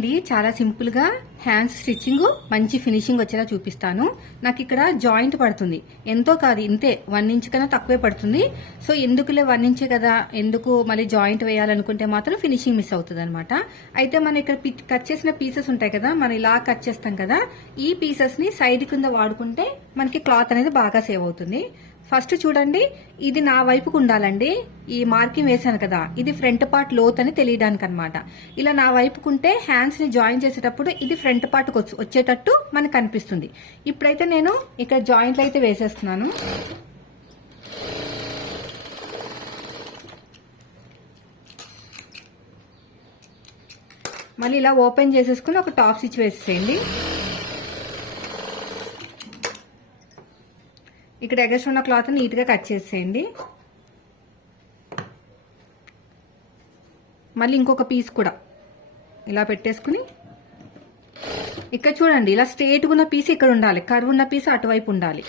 అండి చాలా సింపుల్గా హ్యాండ్స్ స్టిచ్చింగ్ మంచి ఫినిషింగ్ వచ్చేలా చూపిస్తాను. నాకు ఇక్కడ జాయింట్ పడుతుంది. ఎంతో కాదు ఇంతే వన్ ఇంచ్ కన్నా తక్కువే పడుతుంది. సో ఎందుకులే వన్ ఇంచే కదా? ఎందుకు మళ్ళీ జాయింట్ వేయాలనుకుంటే మాత్రం ఫినిషింగ్ మిస్ అవుతుంది అనమాట అయితే మనం ఇక్కడ పి- కట్ చేసిన పీసెస్ ఉంటాయి కదా మనం ఇలా కట్ చేస్తాం కదా ఈ పీసెస్ని సైడ్ కింద వాడుకుంటే మనకి క్లాత్ అనేది బాగా సేవ్ అవుతుంది. ఫస్ట్ చూడండి ఇది నా వైపుకు ఉండాలండి. ఈ మార్కింగ్ వేసాను కదా ఇది ఫ్రంట్ పార్ట్ లోత్ అని తెలియడానికి అనమాట ఇలా నా వైపుకుంటే హ్యాండ్స్ని జాయిన్ చేసేటప్పుడు ఇది ఫ్రంట్ పార్ట్ వచ్చేటట్టు మనకు కనిపిస్తుంది ఇప్పుడైతే నేను ఇక్కడ జాయింట్లు అయితే వేసేస్తున్నాను. మళ్ళీ ఇలా ఓపెన్ చేసేసుకుని ఒక టాప్ స్టిచ్ వేసేయండి ఇక్కడ ఎగస్ట్ ఉన్న క్లాత్ నీట్గా కట్ చేసేయండి. మళ్ళీ ఇంకొక పీస్ కూడా ఇలా పెట్టేసుకుని ఇక్కడ చూడండి ఇలా స్ట్రేట్గా ఉన్న పీస్ ఇక్కడ ఉండాలి. కర్వ్ ఉన్న పీస్ అటువైపు ఉండాలి.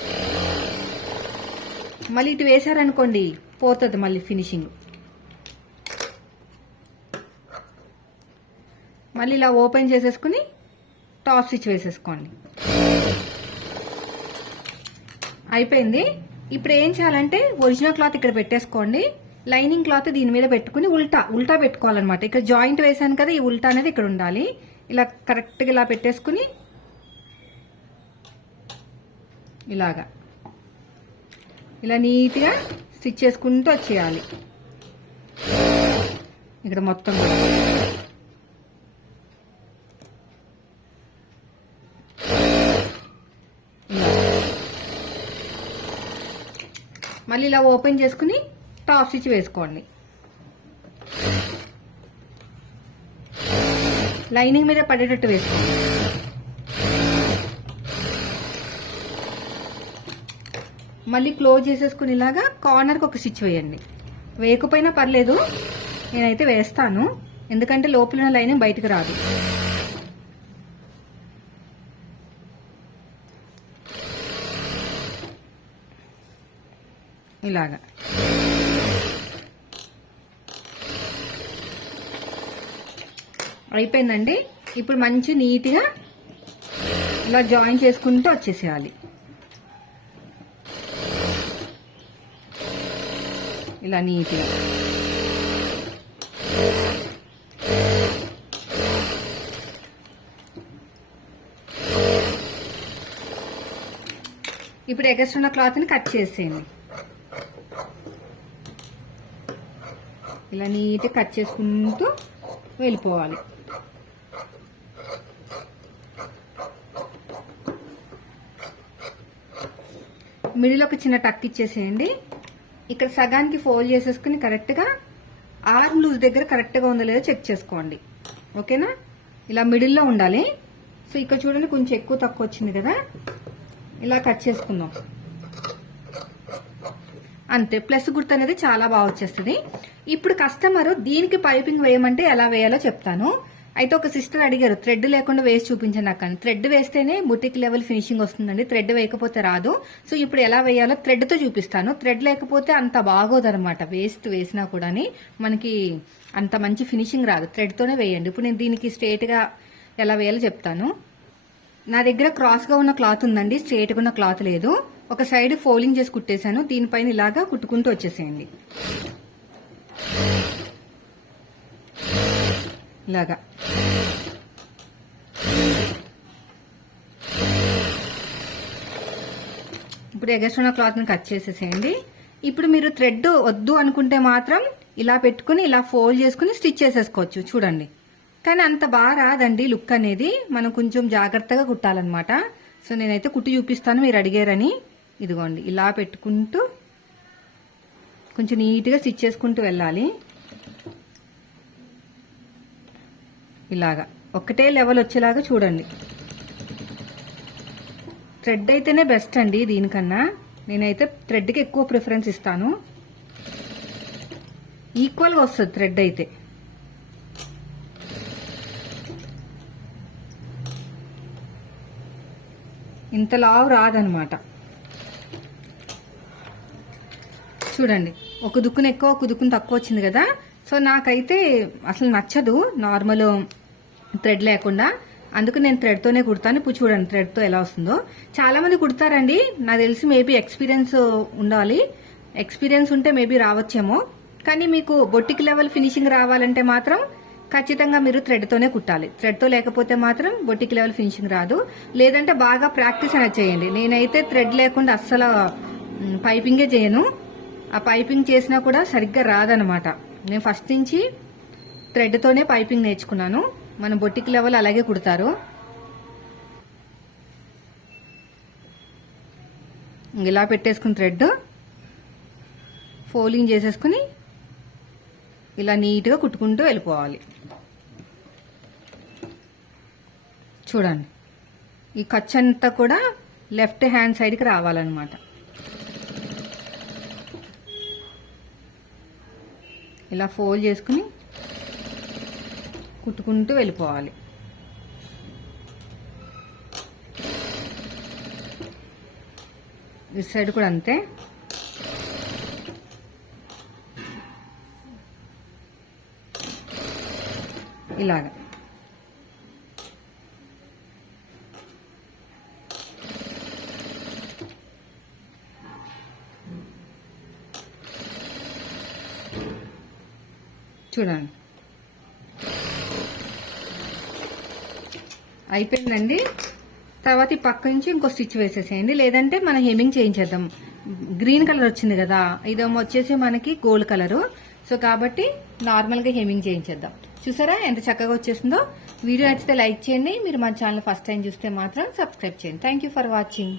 మళ్ళీ ఇటు వేశారనుకోండి పోతుంది మళ్ళీ ఫినిషింగ్ మళ్ళీ ఇలా ఓపెన్ చేసేసుకుని టాప్ స్టిచ్ వేసేసుకోండి. అయిపోయింది. ఇప్పుడు ఏం చేయాలంటే ఒరిజినల్ క్లాత్ ఇక్కడ పెట్టేసుకోండి. లైనింగ్ క్లాత్ దీని మీద పెట్టుకుని ఉల్టా ఉల్టా పెట్టుకోవాలన్నమాట. ఇక్కడ జాయింట్ వేసాను కదా ఈ ఉల్టా అనేది ఇక్కడ ఉండాలి. ఇలా కరెక్ట్గా ఇలా పెట్టేసుకుని ఇలాగా. ఇలా నీట్గా స్టిచ్ చేసుకుంటూ వచ్చేయాలి. ఇక్కడ మొత్తం కూడా. మళ్ళీ ఇలా ఓపెన్ చేసుకుని టాప్ స్టిచ్ వేసుకోండి. లైనింగ్ మీద పడేటట్టు వేసుకోండి. మళ్ళీ క్లోజ్ చేసేసుకుని ఇలాగా కార్నర్కి ఒక స్టిచ్ వేయండి. వేయకపోయినా పర్లేదు నేనైతే వేస్తాను. ఎందుకంటే లోపల ఉన్న లైనింగ్ బయటకు రాదు. ఇలాగా. అయిపోయిందండి. ఇప్పుడు మంచి నీట్గా ఇలా జాయిన్ చేసుకుంటూ వచ్చేసేయాలి. ఇలా నీట్గా. ఇప్పుడు ఎగస్ట్రా క్లాత్ని కట్ చేసేయండి. ఇలా నీట్గా కట్ చేసుకుంటూ వెళ్ళిపోవాలి. మిడిల్ ఒక చిన్న టక్ ఇచ్చేసేయండి. ఇక్కడ సగానికి ఫోల్డ్ చేసేసుకుని కరెక్ట్గా ఆర్మ్ లూజ్ దగ్గర కరెక్ట్గా ఉందో లేదో చెక్ చేసుకోండి. ఓకేనా? ఇలా మిడిల్లో ఉండాలి. సో ఇక్కడ చూడండి కొంచెం ఎక్కువ తక్కువ వచ్చింది కదా. ఇలా కట్ చేసుకుందాం. అంతే. ప్లస్ గుర్తు అనేది చాలా బాగా వచ్చేస్తుంది. ఇప్పుడు కస్టమర్ దీనికి పైపింగ్ వేయమంటే ఎలా వేయాలో చెప్తాను. అయితే ఒక సిస్టర్ అడిగారు థ్రెడ్ లేకుండా వేసి చూపించండి నాకు అని. థ్రెడ్ వేస్తేనే బుటిక్ లెవెల్ ఫినిషింగ్ వస్తుందండి. థ్రెడ్ వేయకపోతే రాదు. సో ఇప్పుడు ఎలా వేయాలో థ్రెడ్తో చూపిస్తాను. థ్రెడ్ లేకపోతే అంత బాగోదు అనమాట వేస్ట్ వేసినా కూడా మనకి అంత మంచి ఫినిషింగ్ రాదు. థ్రెడ్ తోనే వేయండి. ఇప్పుడు నేను దీనికి స్ట్రేట్గా ఎలా వేయాలో చెప్తాను. నా దగ్గర క్రాస్గా ఉన్న క్లాత్ ఉందండి. స్ట్రేట్గా ఉన్న క్లాత్ లేదు. ఒక సైడ్ ఫోల్డింగ్ చేసి కుట్టేశాను. దీనిపైన ఇలాగా కుట్టుకుంటూ వచ్చేసేయండి. ఇలాగా. ఇప్పుడు ఎగస్ట్ క్లాత్ని కట్ చేసేసేయండి. ఇప్పుడు మీరు థ్రెడ్ వద్దు అనుకుంటే మాత్రం ఇలా పెట్టుకుని ఇలా ఫోల్డ్ చేసుకుని స్టిచ్ చేసేసుకోవచ్చు. చూడండి. కానీ అంత బాగా రాదండి లుక్ అనేది. మనం కొంచెం జాగ్రత్తగా కుట్టాలన్నమాట. సో నేనైతే కుట్టి చూపిస్తాను మీరు అడిగారని. ఇదిగోండి ఇలా పెట్టుకుంటూ కొంచెం నీట్గా స్టిచ్ చేసుకుంటూ వెళ్ళాలి. ఇలాగా ఒకటే లెవెల్ వచ్చేలాగా చూడండి. థ్రెడ్ అయితేనే బెస్ట్ అండి దీనికన్నా. నేనైతే థ్రెడ్కి ఎక్కువ ప్రిఫరెన్స్ ఇస్తాను. ఈక్వల్గా వస్తుంది థ్రెడ్ అయితే. ఇంత లావు రాదనమాట. చూడండి ఒక దుక్కున ఎక్కువ ఒక దుక్కున తక్కువ వచ్చింది కదా. సో నాకైతే అసలు నచ్చదు నార్మల్ థ్రెడ్ లేకుండా. అందుకు నేను థ్రెడ్తోనే కుడతాను. ఇప్పుడు చూడండి థ్రెడ్తో ఎలా వస్తుందో. చాలా మంది కుడతారండి. నాకు తెలిసి మేబీ ఎక్స్పీరియన్స్ ఉండాలి. ఎక్స్పీరియన్స్ ఉంటే మేబీ రావచ్చేమో. కానీ మీకు బొట్టికి లెవెల్ ఫినిషింగ్ రావాలంటే మాత్రం ఖచ్చితంగా మీరు థ్రెడ్తోనే కుట్టాలి. థ్రెడ్తో లేకపోతే మాత్రం బొట్టికి లెవెల్ ఫినిషింగ్ రాదు. లేదంటే బాగా ప్రాక్టీస్ అనేది చేయండి. నేనైతే థ్రెడ్ లేకుండా అస్సలు పైపింగే చేయను. ఆ పైపింగ్ చేసినా కూడా సరిగ్గా రాదనమాట నేను ఫస్ట్ నుంచి థ్రెడ్తోనే పైపింగ్ నేర్చుకున్నాను. మన బొట్టికి లెవెల్ అలాగే కుడతారు. ఇలా పెట్టేసుకుని థ్రెడ్ ఫోలింగ్ చేసేసుకుని ఇలా నీట్గా కుట్టుకుంటూ వెళ్ళిపోవాలి. చూడండి. ఈ ఖర్చు అంతా కూడా లెఫ్ట్ హ్యాండ్ సైడ్కి రావాలన్నమాట. ఇలా ఫోల్డ్ చేసుకుని కుట్టుకుంటూ వెళ్ళిపోవాలి. ఇటు సైడ్ కూడా అంతే. ఇలాగా. చూడండి. అయిపోయిందండి. తర్వాత ఈ పక్క నుంచి ఇంకో స్టిచ్ వేసేసేయండి. లేదంటే మనం హెమింగ్ చేయించేద్దాం. గ్రీన్ కలర్ వచ్చింది కదా ఇదేమో వచ్చేసి మనకి గోల్డ్ కలరు. సో కాబట్టి నార్మల్గా హెమింగ్ చేయించేద్దాం. చూసారా ఎంత చక్కగా వచ్చేసిందో? వీడియో నచ్చితే లైక్ చేయండి. మీరు మా ఛానల్ ఫస్ట్ టైం చూస్తే మాత్రం సబ్స్క్రైబ్ చేయండి. Thank for watching